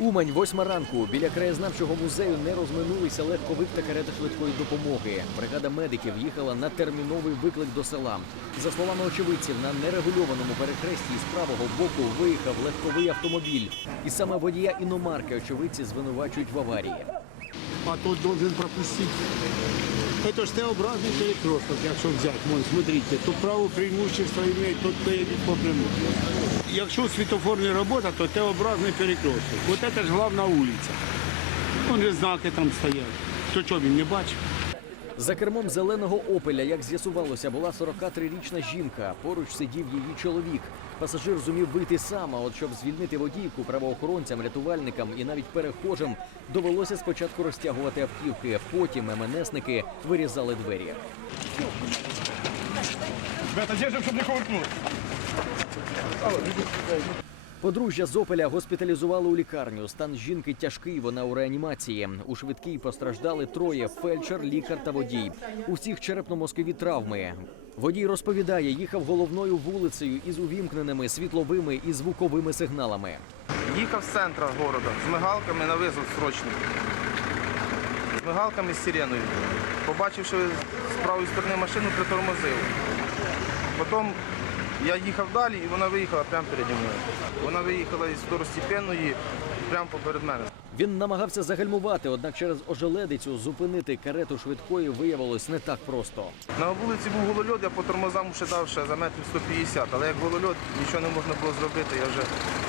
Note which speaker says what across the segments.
Speaker 1: Умань, восьма ранку. Біля краєзнавчого музею не розминулися легковик та карета швидкої допомоги. Бригада медиків їхала на терміновий виклик до села. За словами очевидців, на нерегульованому перехресті з правого боку виїхав легковий автомобіль. І саме водія іномарки очевидці звинувачують в аварії
Speaker 2: а тот должен пропустить. Это ж Т-образный перекресток, якщо взяти. Вон, смотрите, то право преимущество имеет тот, кто едет по прямой. Якщо світофор не работа, то Т-образний перекресток. Вот это ж главна вулиця. Вон же знаки там стоять. То що він не бачив?
Speaker 1: За кермом зеленого опеля, як з'ясувалося, була 43-річна жінка. Поруч сидів її чоловік. Пасажир зумів вийти сам, а от щоб звільнити водійку правоохоронцям, рятувальникам і навіть перехожим, довелося спочатку розтягувати автівки. Потім МНСники вирізали двері.
Speaker 3: Ребята, держим, щоб не ковыркнули.
Speaker 1: Подружжя з Опеля госпіталізували у лікарню. Стан жінки тяжкий. Вона у реанімації. У швидкій постраждали троє: фельдшер, лікар та водій. У всіх черепно-мозкові травми. Водій розповідає, їхав головною вулицею із увімкненими світловими і звуковими сигналами.
Speaker 4: Їхав з центра города з мигалками на визов срочний. З мигалками з сиреною. Побачивши з правої сторони машину, притормозив. Потім я їхав далі і вона виїхала прямо переді мною. Вона виїхала із второстепенної прямо поперед мене.
Speaker 1: Він намагався загальмувати, однак через ожеледицю зупинити карету швидкої виявилось не так просто.
Speaker 4: На вулиці був голольот, я по тормозам ще дав ще за метрів 150, але як голольот нічого не можна було зробити, я вже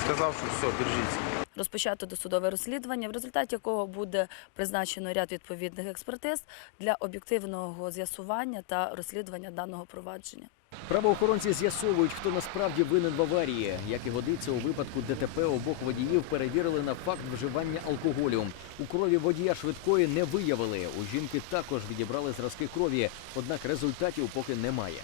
Speaker 4: сказав, що все, держіться.
Speaker 5: Розпочато досудове розслідування, в результаті якого буде призначено ряд відповідних експертиз для об'єктивного з'ясування та розслідування даного провадження.
Speaker 1: Правоохоронці з'ясовують, хто насправді винен в аварії. Як і годиться у випадку ДТП, обох водіїв перевірили на факт вживання алкоголю. У крові водія швидкої не виявили. У жінки також відібрали зразки крові, однак результатів поки немає.